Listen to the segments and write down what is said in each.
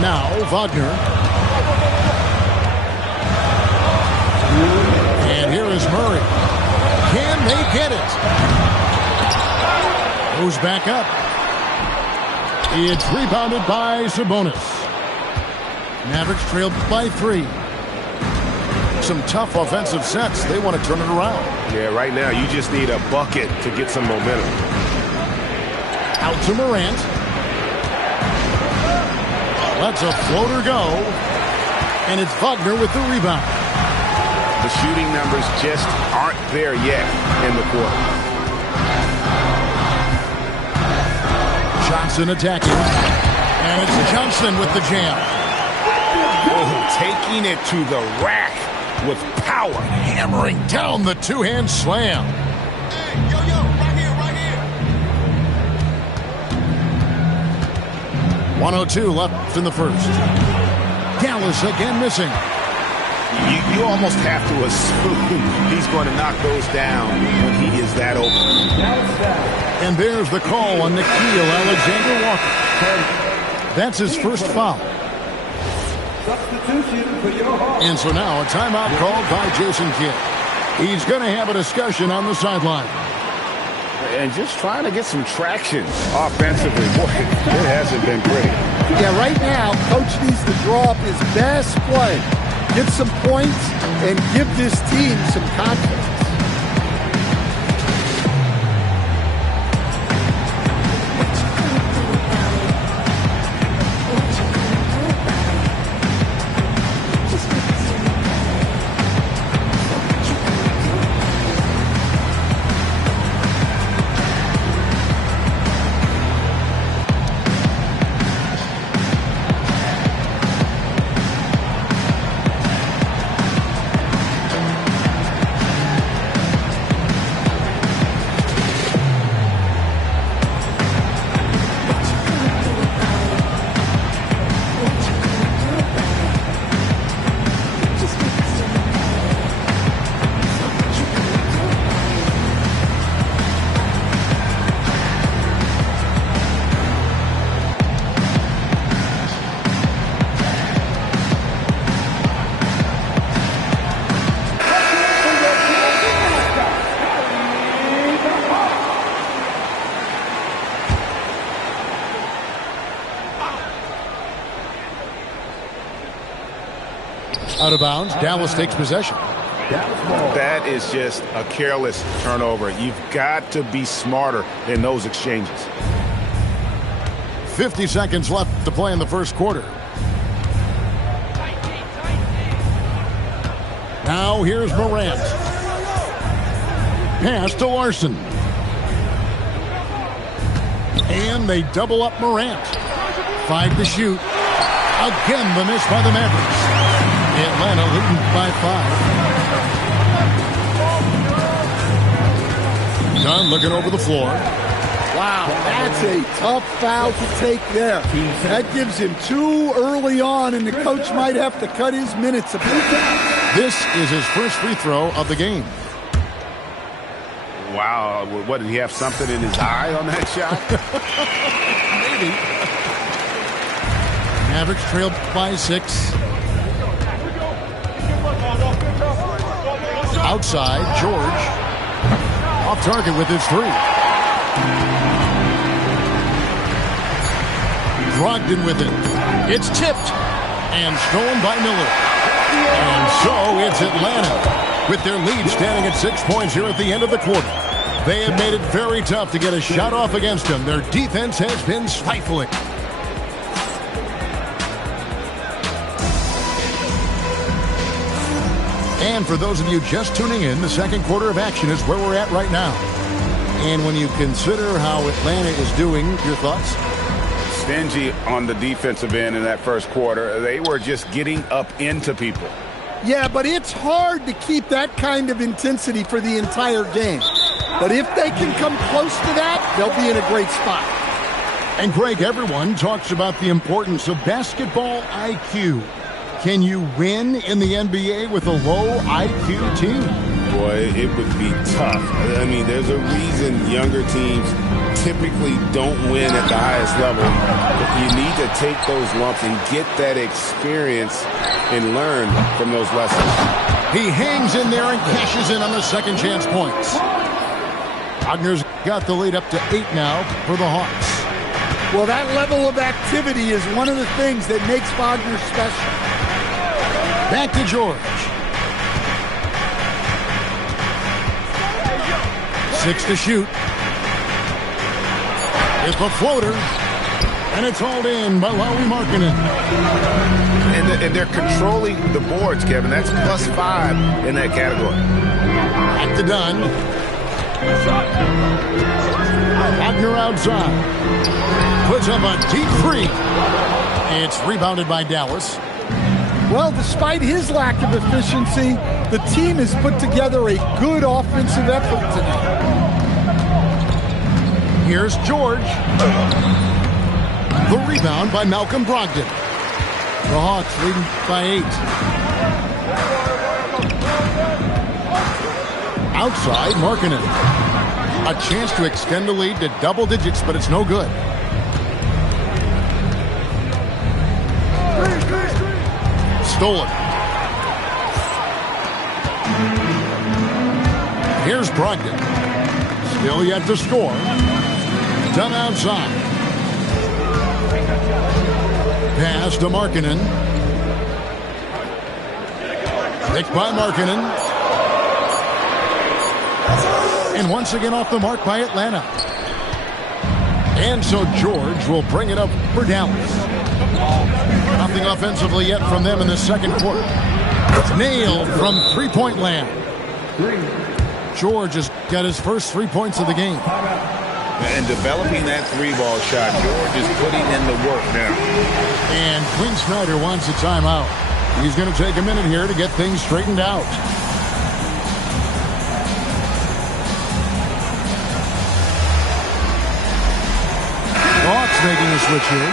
Now Wagner. And here is Murray. Can they get it? Goes back up. It's rebounded by Sabonis. Mavericks trailed by 3. Some tough offensive sets. They want to turn it around. Yeah, right now you just need a bucket to get some momentum. Out to Morant. Lets a floater go. And it's Wagner with the rebound. The shooting numbers just aren't there yet in the quarter. Johnson attacking. And it's Johnson with the jam. Oh, taking it to the rack with power. Hammering down the two-hand slam. Hey, yo, right here. 1:02 left in the first. Dallas again missing. You almost have to assume he's going to knock those down when he is that open. And there's the call on Nickeil Alexander-Walker. That's his first foul. And so now a timeout called by Jason Kidd. He's going to have a discussion on the sideline. And just trying to get some traction offensively. Boy, it hasn't been pretty. Yeah, right now, Coach needs to draw up his best play, get some points, and give this team some confidence. Out of bounds. Dallas takes possession. That is just a careless turnover. You've got to be smarter in those exchanges. 50 seconds left to play in the first quarter. Now here's Morant. Pass to Larson. And they double up Morant. 5 to shoot. Again, the miss by the Mavericks. Atlanta leading by 5. Dunn looking over the floor. Wow, that's a tough foul to take there. That gives him 2 early on, and the coach might have to cut his minutes a bit. This is his first free throw of the game. Wow, what, did he have something in his eye on that shot? Maybe. Mavericks trailed by 6. Outside, George. Off target with his 3. Brogdon with it. It's tipped and stolen by Miller. And so it's Atlanta with their lead standing at 6 points here at the end of the quarter. They have made it very tough to get a shot off against them. Their defense has been stifling. And for those of you just tuning in, the second quarter of action is where we're at right now. And when you consider how Atlanta is doing, your thoughts? Stingy on the defensive end in that first quarter. They were just getting up into people. Yeah, but it's hard to keep that kind of intensity for the entire game. But if they can come close to that, they'll be in a great spot. And Greg, everyone talks about the importance of basketball IQ. Can you win in the NBA with a low IQ team? boy, it would be tough. I mean, there's a reason younger teams typically don't win at the highest level. You need to take those lumps and get that experience and learn from those lessons. He hangs in there and cashes in on the second chance points. Wagner's got the lead up to 8 now for the Hawks. Well, that level of activity is one of the things that makes Wagner special. Back to George. 6 to shoot. It's a floater. And it's hauled in by Lauri Markkanen. And they're controlling the boards, Kevin. That's +5 in that category. Back to Dunn. Wagner outside. Puts up a deep three. It's rebounded by Dallas. Well, despite his lack of efficiency, the team has put together a good offensive effort tonight. Here's George. The rebound by Malcolm Brogdon. The Hawks leading by 8. Outside, Markkanen. A chance to extend the lead to double digits, but it's no good. Stolen. Here's Brogdon. Still yet to score. Done outside. Pass to Markkanen. Picked by Markkanen. And once again off the mark by Atlanta. And so George will bring it up for Dallas. Nothing offensively yet from them in the second quarter. It's nailed from three-point land. George has got his first 3 points of the game. And developing that three-ball shot, George is putting in the work now. And Quinn Snyder wants a timeout. He's going to take a minute here to get things straightened out. Hawks making a switch here.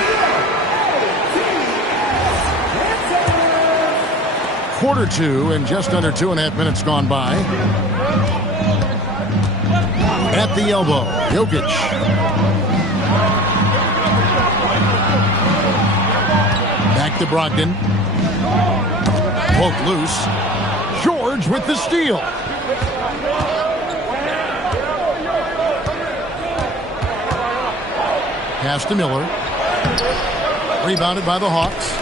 Quarter 2 and just under 2.5 minutes gone by. At the elbow, Jokic. Back to Brogdon. Poked loose. George with the steal. Pass to Miller. Rebounded by the Hawks.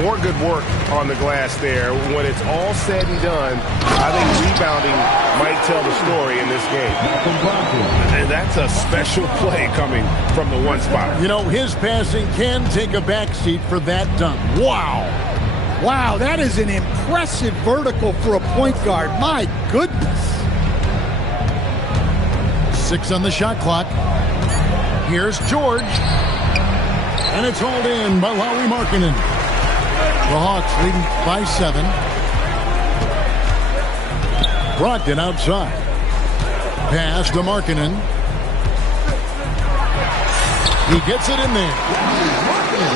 More good work on the glass there. When it's all said and done, I think rebounding might tell the story in this game. And that's a special play coming from the one spot. You know, his passing can take a backseat for that dunk. Wow. Wow, that is an impressive vertical for a point guard. My goodness. 6 on the shot clock. Here's George. And it's hauled in by Lauri Markkanen. The Hawks leading by 7. Brogdon outside. Pass to Markkanen. He gets it in there.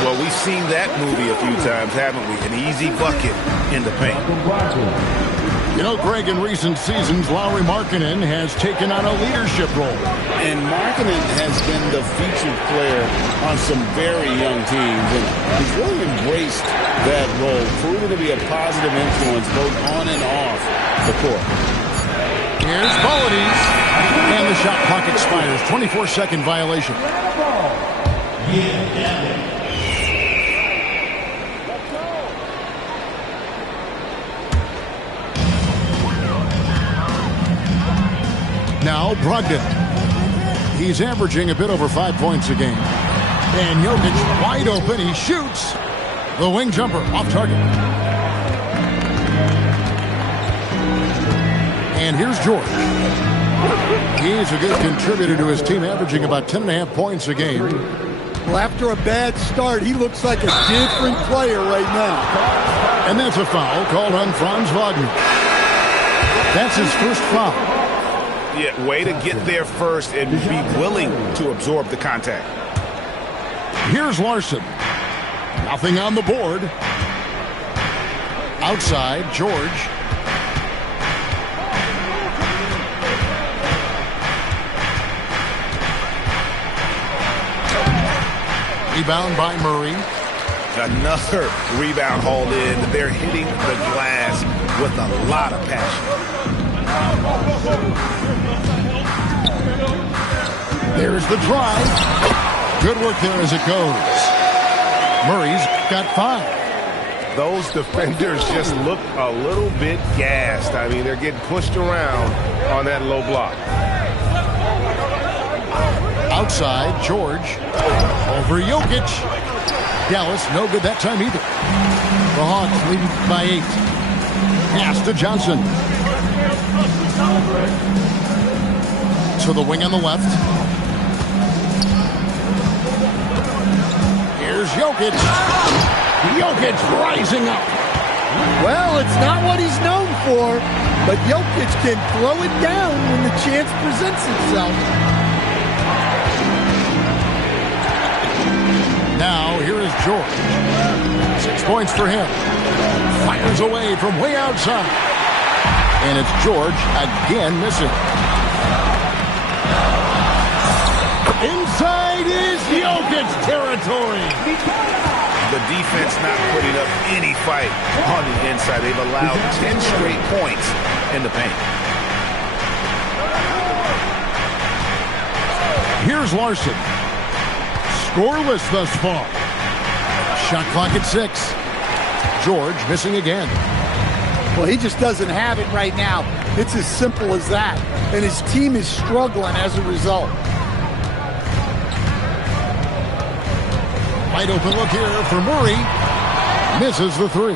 Well, we've seen that movie a few times, haven't we? An easy bucket in the paint. You know, Greg, in recent seasons, Lauri Markkanen has taken on a leadership role. And Markkanen has been the featured player on some very young teams. And he's really embraced that role, proven to be a positive influence both on and off the court. Here's Bolides. And the shot clock expires. 24-second violation. Now Brogdon. He's averaging a bit over 5 points a game. And Jokic wide open. He shoots. The wing jumper off target. And here's George. He's a good contributor to his team, averaging about 10.5 points a game. Well, after a bad start, he looks like a different player right now. And that's a foul called on Franz Wagner. That's his first foul. Yeah, way to get there first and be willing to absorb the contact. Here's Larson. Nothing on the board. Outside, George. Rebound by Murray. Another rebound hauled in. They're hitting the glass with a lot of passion. There's the drive. Good work there as it goes. Murray's got 5. Those defenders just look a little bit gassed. I mean, they're getting pushed around on that low block. Outside, George. Over Jokic. Dallas, no good that time either. The Hawks leading by 8. Pass to Johnson. To the wing on the left. Here's Jokic. Jokic rising up. Well, it's not what he's known for, but Jokic can throw it down when the chance presents itself. Now, here is George. 6 points for him. Fires away from way outside. And it's George again missing. Inside is Jokic territory. The defense not putting up any fight on the inside. They've allowed 10 straight points in the paint. Here's Larson. Scoreless thus far. Shot clock at 6. George missing again. Well, he just doesn't have it right now. It's as simple as that. And his team is struggling as a result. Wide open look here for Murray. Misses the 3.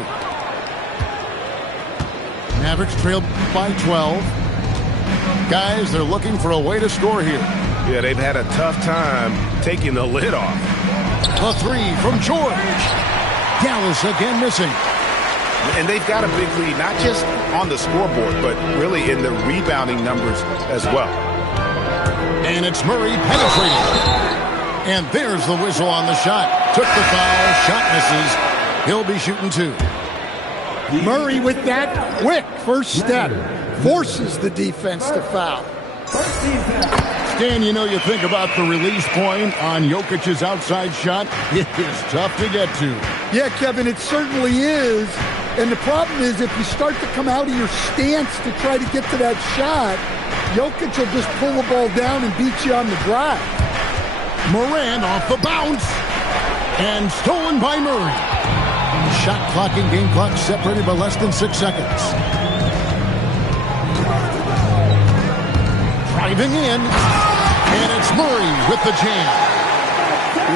Mavericks trail by 12. Guys, they're looking for a way to score here. Yeah, they've had a tough time taking the lid off. The 3 from George. Dallas again missing. And they've got a big lead, not just on the scoreboard, but really in the rebounding numbers as well. And it's Murray penetrating. And there's the whistle on the shot. Took the foul. Shot misses. He'll be shooting 2. Murray with that quick first step forces the defense to foul. Stan, you know, you think about the release point on Jokic's outside shot. It is tough to get to. Yeah, Kevin, it certainly is. And the problem is if you start to come out of your stance to try to get to that shot, Jokic will just pull the ball down and beat you on the drive. Moran off the bounce. And stolen by Murray. Shot clock and game clock separated by less than 6 seconds. Driving in. And it's Murray with the jam.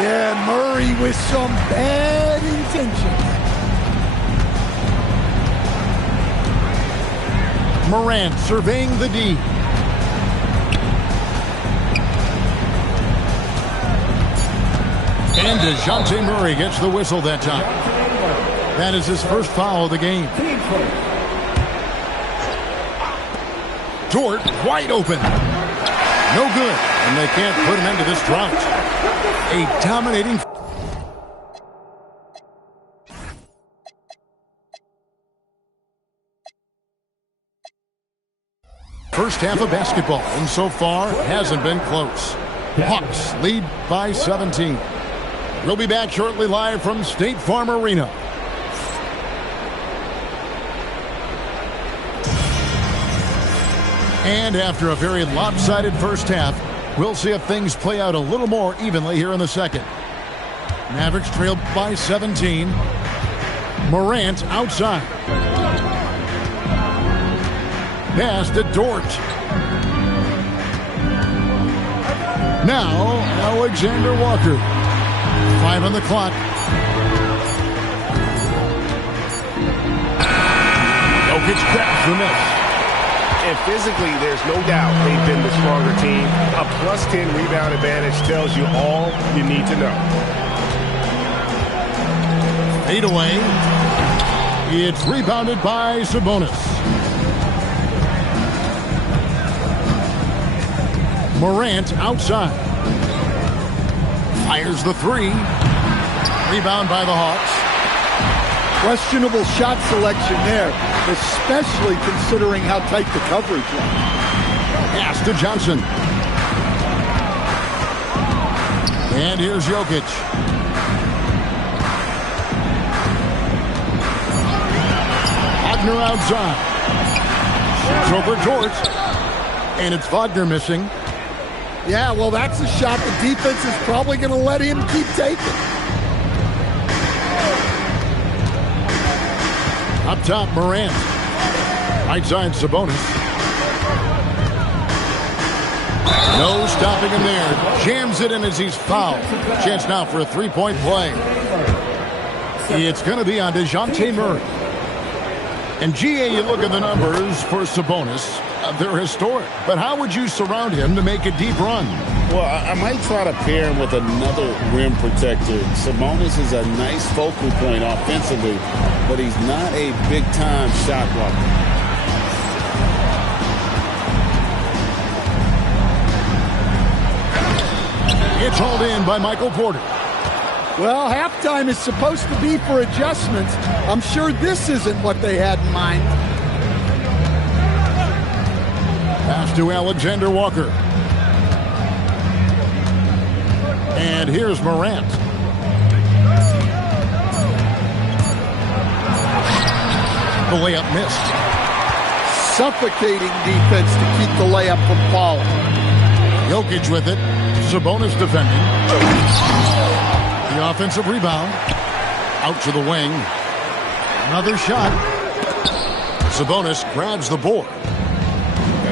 Yeah, Murray with some bad intentions. Morant surveying the D. And DeJounte Murray gets the whistle that time. That is his first foul of the game. Dort wide open. No good. And they can't put an end to this drought. A dominating. First half of basketball, and so far hasn't been close. Hawks lead by 17. We'll be back shortly live from State Farm Arena. And after a very lopsided first half, we'll see if things play out a little more evenly here in the second. Mavericks trail by 17. Morant outside. Pass to Dort. Now, Alexander Walker. 5 on the clock. Jokic grabs the miss. And physically, there's no doubt they've been the stronger team. A plus 10 rebound advantage tells you all you need to know. Fade away. It's rebounded by Sabonis. Morant outside. Fires the 3. Rebound by the Hawks. Questionable shot selection there, especially considering how tight the coverage was. Pass to Johnson. And here's Jokic. Wagner outside. It's over George. And it's Wagner missing. Yeah, well, that's a shot the defense is probably going to let him keep taking. Up top, Morant. Right side, Sabonis. No stopping him there. Jams it in as he's fouled. Chance now for a three-point play. It's going to be on DeJounte Murray. And GA, you look at the numbers for Sabonis. They're historic. But how would you surround him to make a deep run? Well, I might try to pair him with another rim protector. Sabonis is a nice focal point offensively, but he's not a big-time shot blocker. It's hauled in by Michael Porter. Well, halftime is supposed to be for adjustments. I'm sure this isn't what they had in mind. Pass to Alexander Walker. And here's Morant. The layup missed. Suffocating defense to keep the layup from falling. Jokic with it. Sabonis defending. The offensive rebound. Out to the wing. Another shot. Sabonis grabs the board.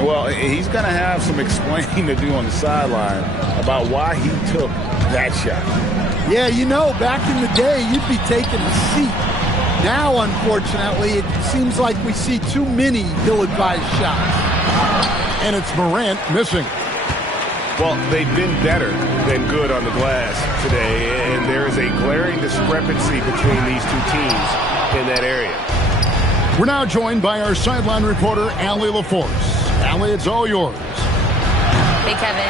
Well, he's going to have some explaining to do on the sideline about why he took that shot. Yeah, you know, back in the day, you'd be taking a seat. Now, unfortunately, it seems like we see too many ill-advised shots. And it's Morant missing. Well, they've been better than good on the glass today, and there is a glaring discrepancy between these two teams in that area. We're now joined by our sideline reporter, Allie LaForce. Allie, it's all yours. Hey, Kevin.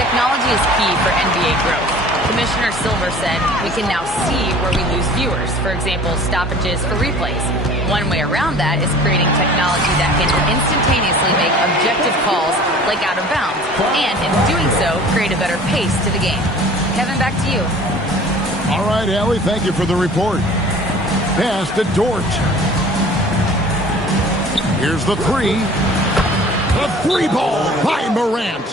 Technology is key for NBA growth. Commissioner Silver said we can now see where we lose viewers, for example, stoppages for replays. One way around that is creating technology that can instantaneously make objective calls like out of bounds, and in doing so, create a better pace to the game. Kevin, back to you. All right, Allie, thank you for the report. Pass to Dort. Here's the three. A three ball by Morant.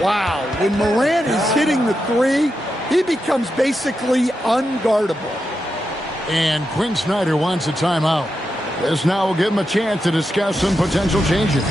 Wow, when Morant is hitting the three, he becomes basically unguardable. And Quinn Snyder wants a timeout. This now will give him a chance to discuss some potential changes.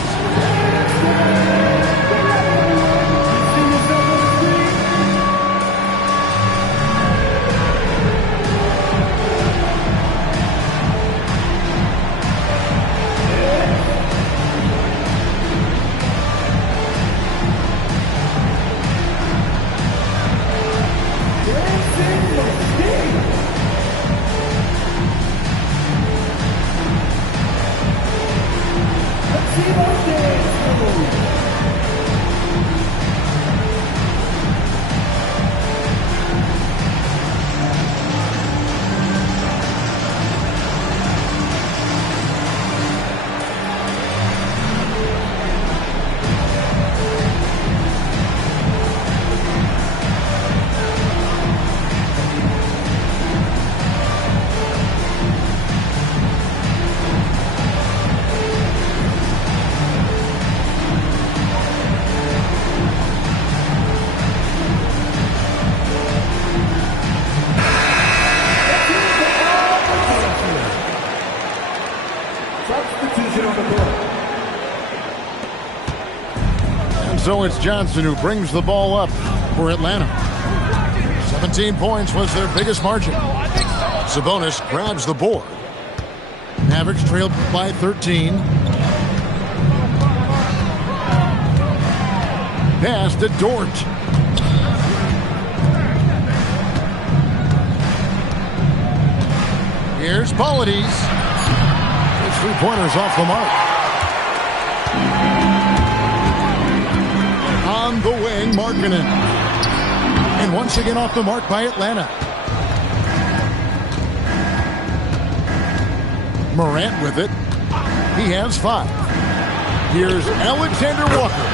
So it's Johnson who brings the ball up for Atlanta. 17 points was their biggest margin. Sabonis grabs the board. Mavericks trailed by 13. Pass to Dort. Here's Polides. His three-pointers off the mark. On the wing, Markkanen. And once again off the mark by Atlanta. Morant with it. He has 5. Here's Alexander Walker.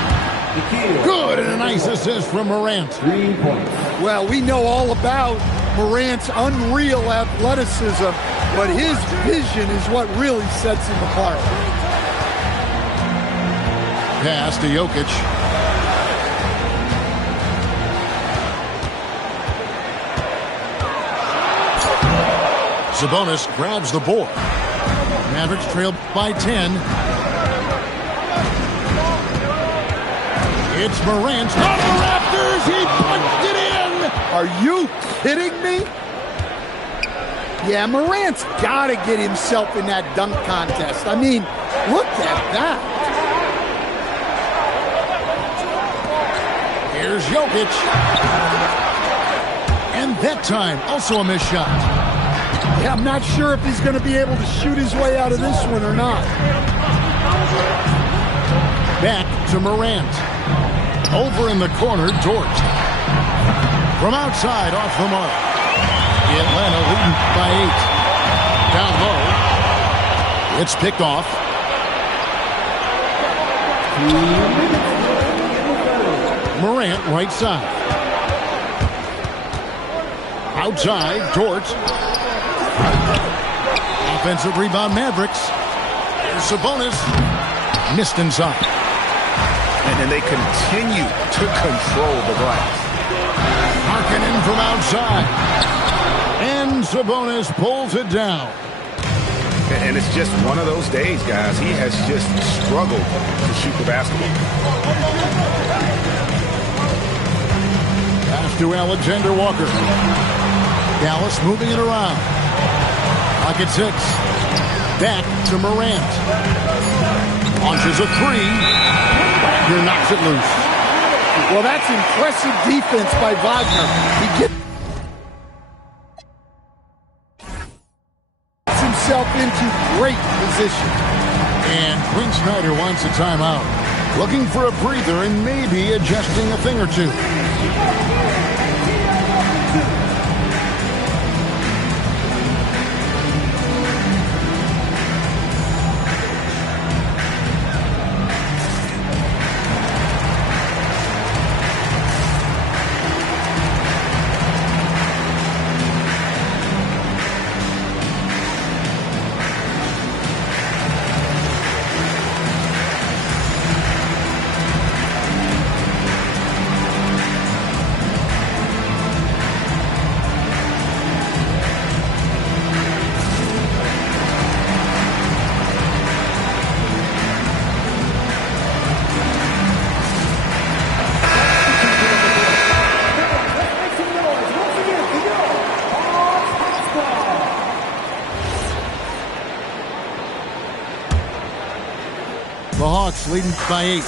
Good, and a nice assist from Morant. 3 points. Well, we know all about Morant's unreal athleticism, but his vision is what really sets him apart. Pass to Jokic. Sabonis grabs the board. Mavericks trail by 10. It's Morant. On the Raptors. He punched it in. Are you kidding me? Yeah, Morant's got to get himself in that dunk contest. I mean, look at that. Here's Jokic. And that time, also a missed shot. Yeah, I'm not sure if he's going to be able to shoot his way out of this one or not. Back to Morant. Over in the corner, Dort. From outside, off the mark. Atlanta leading by 8. Down low. It's picked off. Morant, right side. Outside, Dort. Offensive rebound, Mavericks. Here's Sabonis. Missed inside. And they continue to control the glass. Markkanen from outside. And Sabonis pulls it down. And it's just one of those days, guys. He has just struggled to shoot the basketball. Pass to Alexander Walker. Dallas moving it around. Clock at 6. Back to Morant. Launches a 3. Wagner knocks it loose. Well, that's impressive defense by Wagner. He gets himself into great position. And Quinn Snyder wants a timeout. Looking for a breather and maybe adjusting a thing or two. The Hawks leading by 8.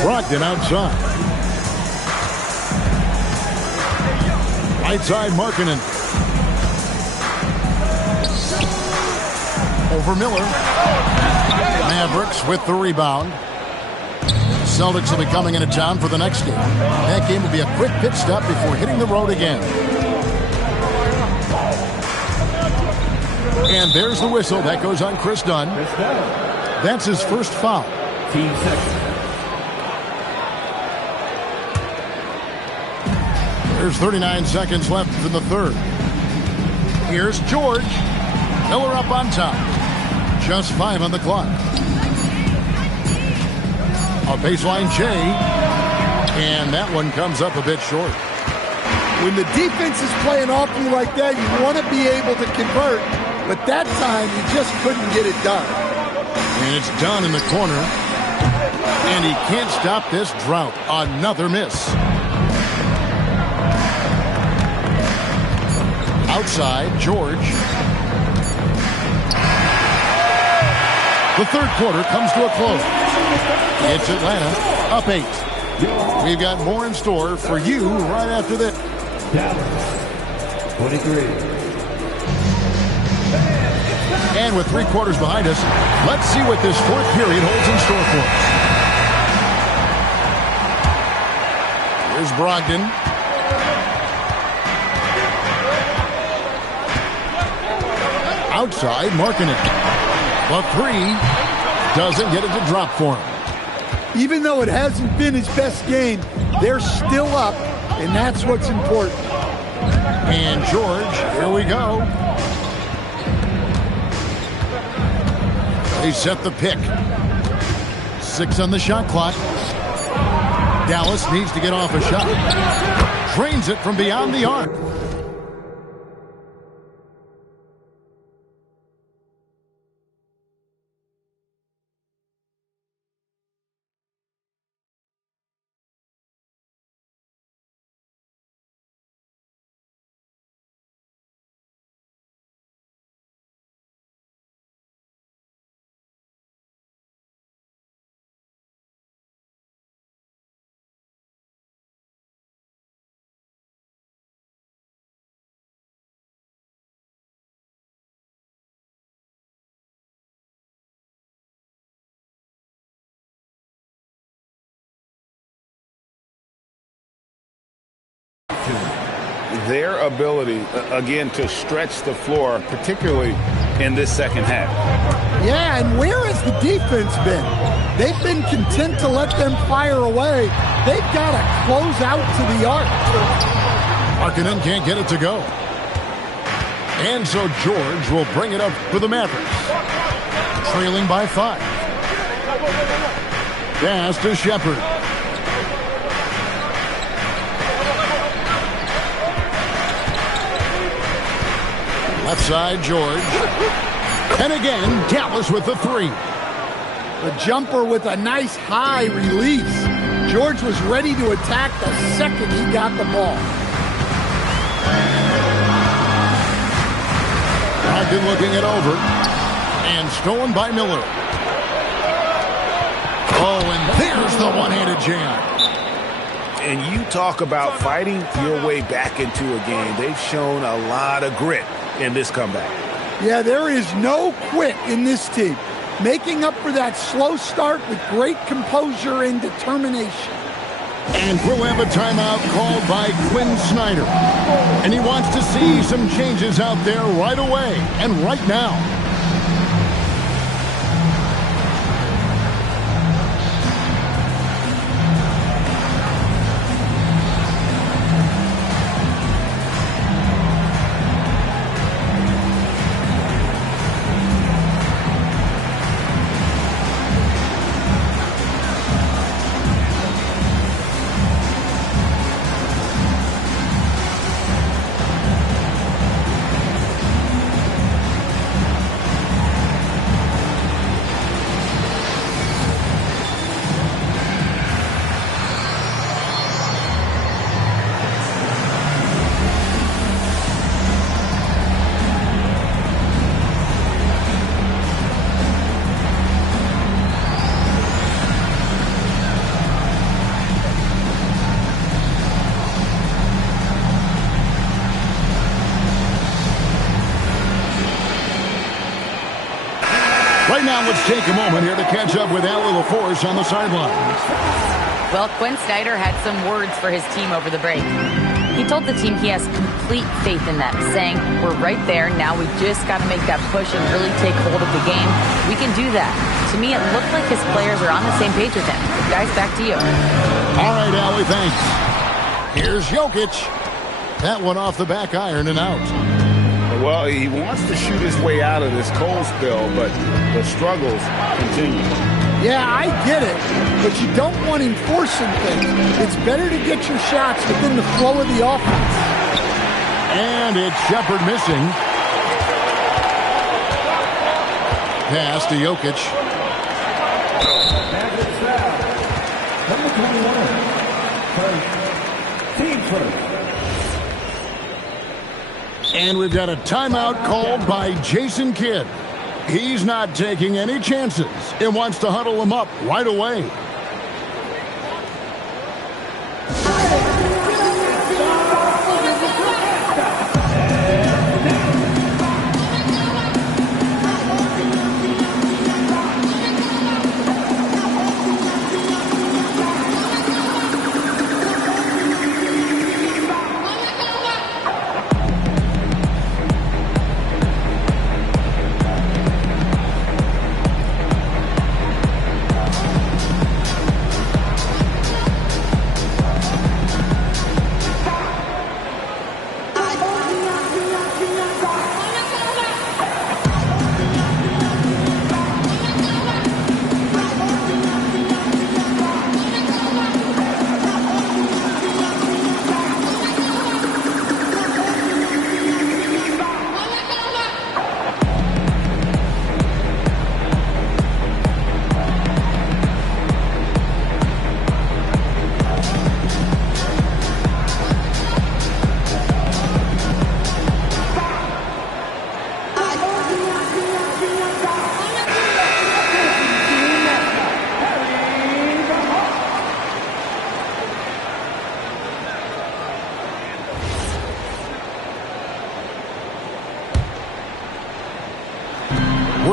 Brogdon outside. Right side, Markkanen. Over Miller. Mavericks with the rebound. Celtics will be coming into town for the next game. That game will be a quick pit stop before hitting the road again. And there's the whistle. That goes on Chris Dunn. That's his first foul. Team second. There's 39 seconds left in the third. Here's George. Miller up on top. Just 5 on the clock. A baseline J. And that one comes up a bit short. When the defense is playing off you like that, you want to be able to convert. But that time, you just couldn't get it done. And it's done in the corner. And he can't stop this drought. Another miss. Outside, George. The third quarter comes to a close. It's Atlanta up 8. We've got more in store for you right after this. Dallas, 23. And with 3 quarters behind us, let's see what this fourth period holds in store for us. Here's Brogdon. Outside, Markkanen. The 3. Doesn't get it to drop for him. Even though it hasn't been his best game, they're still up, and that's what's important. And George, here we go. They set the pick. 6 on the shot clock. Dallas needs to get off a shot. Drains it from beyond the arc. Their ability, again, to stretch the floor, particularly in this second half. Yeah, and where has the defense been? They've been content to let them fire away. They've got to close out to the arc. Markkanen can't get it to go. And so George will bring it up for the Mavericks. Trailing by 5. Pass to Shepard. Left side, George. And again, Dallas with the 3. The jumper with a nice high release. George was ready to attack the second he got the ball. Brogdon looking it over. And stolen by Miller. Oh, and there's the one-handed jam. And you talk about fighting your way back into a game. They've shown a lot of grit in this comeback. Yeah, there is no quit in this team. Making up for that slow start with great composure and determination. And we'll have a timeout called by Quinn Snyder. And he wants to see some changes out there right away and right now. Right now, let's take a moment here to catch up with Allie LaForce on the sideline. Well, Quinn Snyder had some words for his team over the break. He told the team he has complete faith in them, saying, we're right there, now we just got to make that push and really take hold of the game. We can do that. To me, it looked like his players are on the same page with him. Guys, back to you. All right, Allie, thanks. Here's Jokic. That one off the back iron and out. Well, he wants to shoot his way out of this cold spill, but the struggles continue. Yeah, I get it, but you don't want him forcing things. It's better to get your shots within the flow of the offense. And it's Shepard missing. Pass to Jokic. Number 21. Team first. And we've got a timeout called by Jason Kidd. He's not taking any chances and wants to huddle them up right away.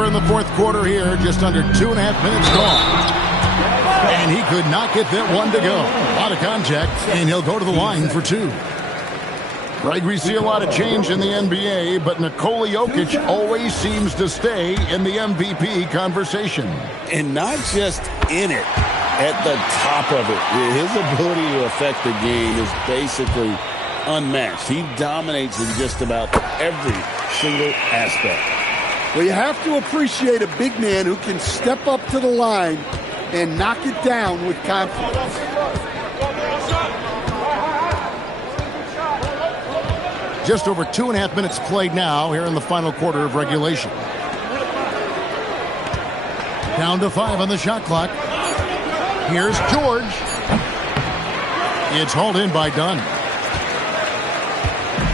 in the fourth quarter here, just under 2.5 minutes gone. And he could not get that one to go. A lot of contact, and he'll go to the line for 2. Greg, we see a lot of change in the NBA, but Nikola Jokic always seems to stay in the MVP conversation. And not just in it, at the top of it. His ability to affect the game is basically unmatched. He dominates in just about every single aspect. Well, you have to appreciate a big man who can step up to the line and knock it down with confidence. Just over 2.5 minutes played now here in the final quarter of regulation. Down to 5 on the shot clock. Here's George. It's hauled in by Dunn.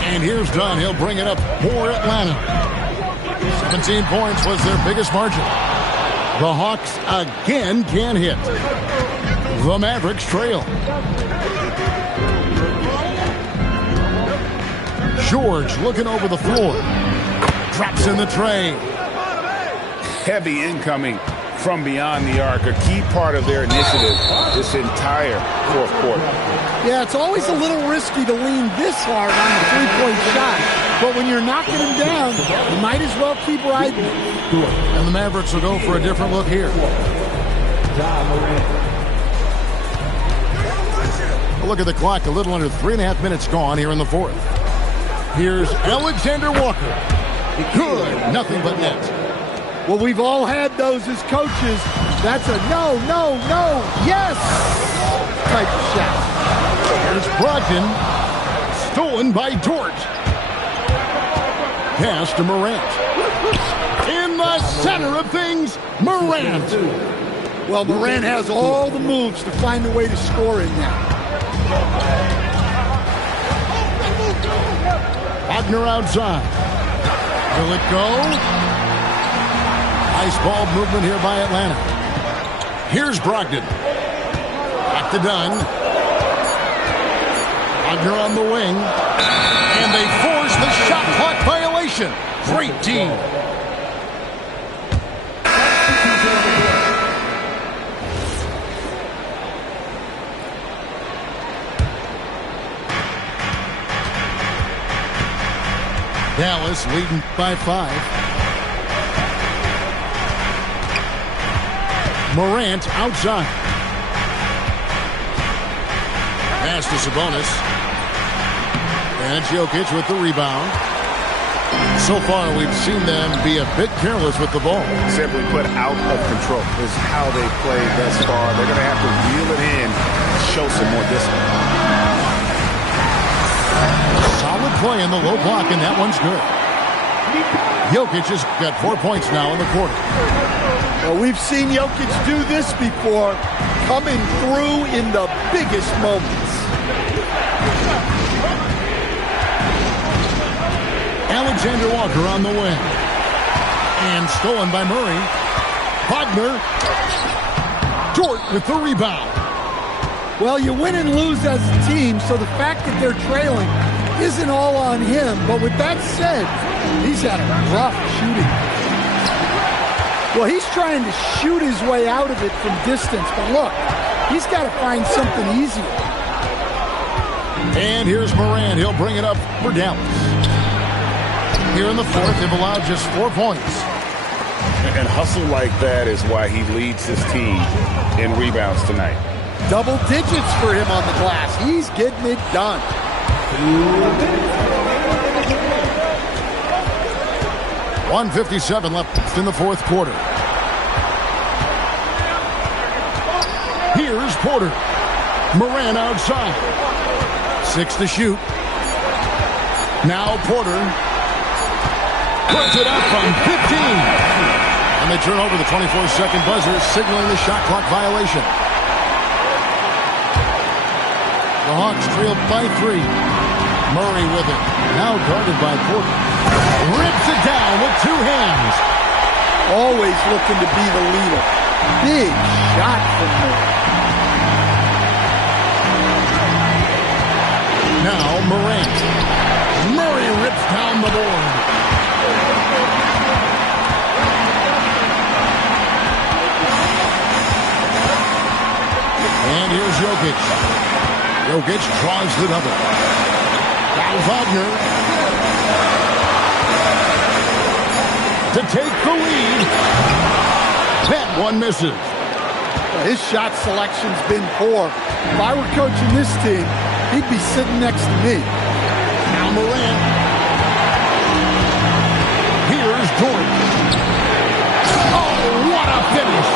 And here's Dunn. He'll bring it up for Atlanta. 17 points was their biggest margin. The Hawks again can't hit. The Mavericks trail. George looking over the floor. Drops in the tray. Heavy incoming from beyond the arc, a key part of their initiative this entire fourth quarter. Yeah, it's always a little risky to lean this hard on the three-point shot. But when you're knocking him down, you might as well keep riding. And the Mavericks will go for a different look here. A look at the clock, a little under 3.5 minutes gone here in the fourth. Here's Alexander Walker. Good, nothing but net. Well, we've all had those as coaches. That's a no, no, no, yes type of shot. Here's Brogdon. Stolen by Dort. Pass to Morant. In the center of things, Morant. Well, Morant has all the moves to find a way to score in there. Wagner outside. Will it go? Nice ball movement here by Atlanta. Here's Brogdon. Back to Dunn. Wagner on the wing. And they force the shot clock violation. Great team. Dallas leading by 5. Morant outside. Pass to Sabonis. And it's Jokic with the rebound. So far, we've seen them be a bit careless with the ball. Simply put, out of control is how they played thus far. They're going to have to reel it in and show some more discipline. Solid play in the low block, and that one's good. Jokic has got 4 points now in the quarter. Well, we've seen Jokic do this before, coming through in the biggest moments. Alexander Walker on the wing. And stolen by Murray. Wagner. Dort with the rebound. Well, you win and lose as a team, so the fact that they're trailing isn't all on him. But with that said, he's had a rough shooting. Well, he's trying to shoot his way out of it from distance. But look, he's got to find something easier. And here's Morant. He'll bring it up for Dallas. Here in the fourth, they've allowed just 4 points. And hustle like that is why he leads his team in rebounds tonight. Double digits for him on the glass. He's getting it done. 1:57 left in the fourth quarter. Here's Porter. Morant outside. 6 to shoot. Now Porter puts it up from 15. And they turn over the 24-second buzzer, signaling the shot clock violation. The Hawks trail by 3. Murray with it. Now guarded by Porter. Rips it down with 2 hands. Always looking to be the leader. Big shot from Murray. Now Morant. Murray rips down the board. here's Jokic. Jokic draws the double. Now Wagner to take the lead. That one misses. His shot selection's been poor. If I were coaching this team, he'd be sitting next to me. Now Morant. Here's Jordan. Oh, what a finish.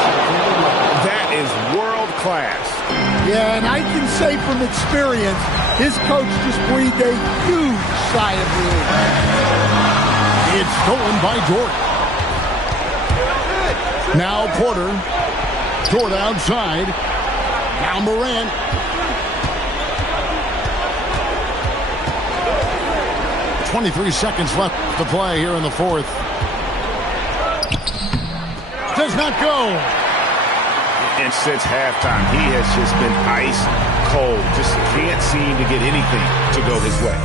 That is world class. Yeah, and I can say from experience, his coach just breathed a huge sigh of relief. It's stolen by Jordan. Now Porter. Short outside. Now Morant. .23 seconds left to play here in the fourth. Does not go. And since halftime, he has just been ice cold. Just can't seem to get anything to go his way.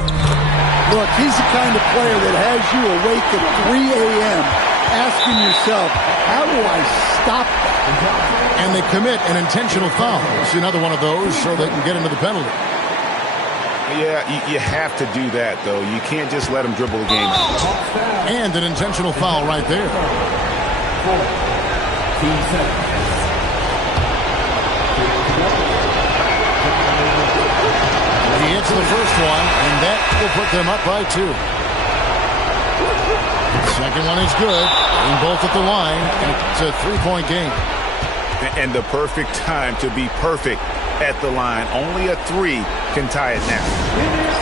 Look, he's the kind of player that has you awake at 3 a.m. asking yourself, how do I stop that? And they commit an intentional foul. It's another one of those so they can get into the penalty. Yeah, you have to do that, though. You can't just let him dribble the game. And an intentional foul right there. He hits the first one, and that will put them up by 2. The second one is good. And both at the line. It's a 3-point game. And the perfect time to be perfect at the line. Only a 3 can tie it now.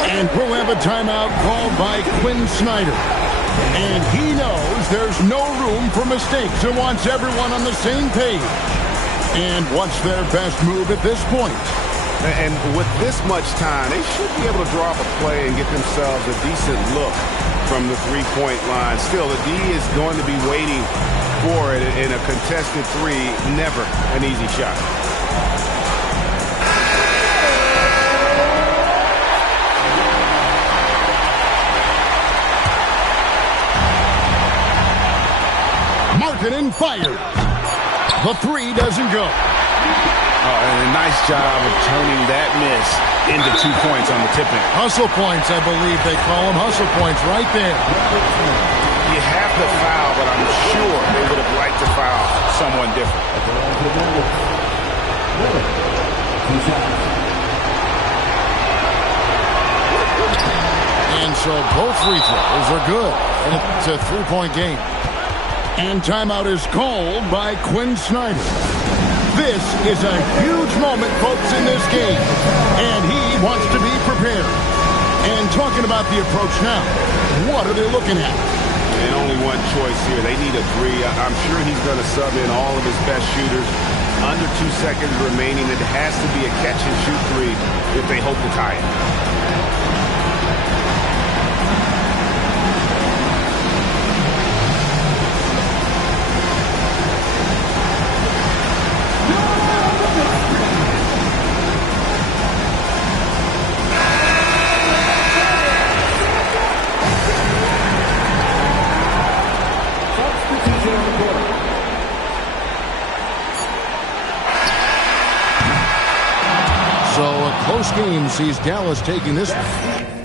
And we'll have a timeout called by Quinn Snyder. And he knows there's no room for mistakes and wants everyone on the same page. And what's their best move at this point? And with this much time, they should be able to draw up a play and get themselves a decent look from the three-point line. Still, the D is going to be waiting for it in a contested 3. Never an easy shot. Markkanen fired. The 3 doesn't go. And a nice job of turning that miss into 2 points on the tip-in. Hustle points, I believe they call them. Hustle points right there. You have to foul, but I'm sure they would have liked to foul someone different. And so both free throws are good. And it's a 3-point game. And timeout is called by Quinn Snyder. This is a huge moment, folks, in this game. And he wants to be prepared. And talking about the approach now, what are they looking at? And only one choice here. They need a 3. I'm sure he's going to sub in all of his best shooters. Under 2 seconds remaining. It has to be a catch-and-shoot 3 if they hope to tie it. So a close game sees Dallas taking this one.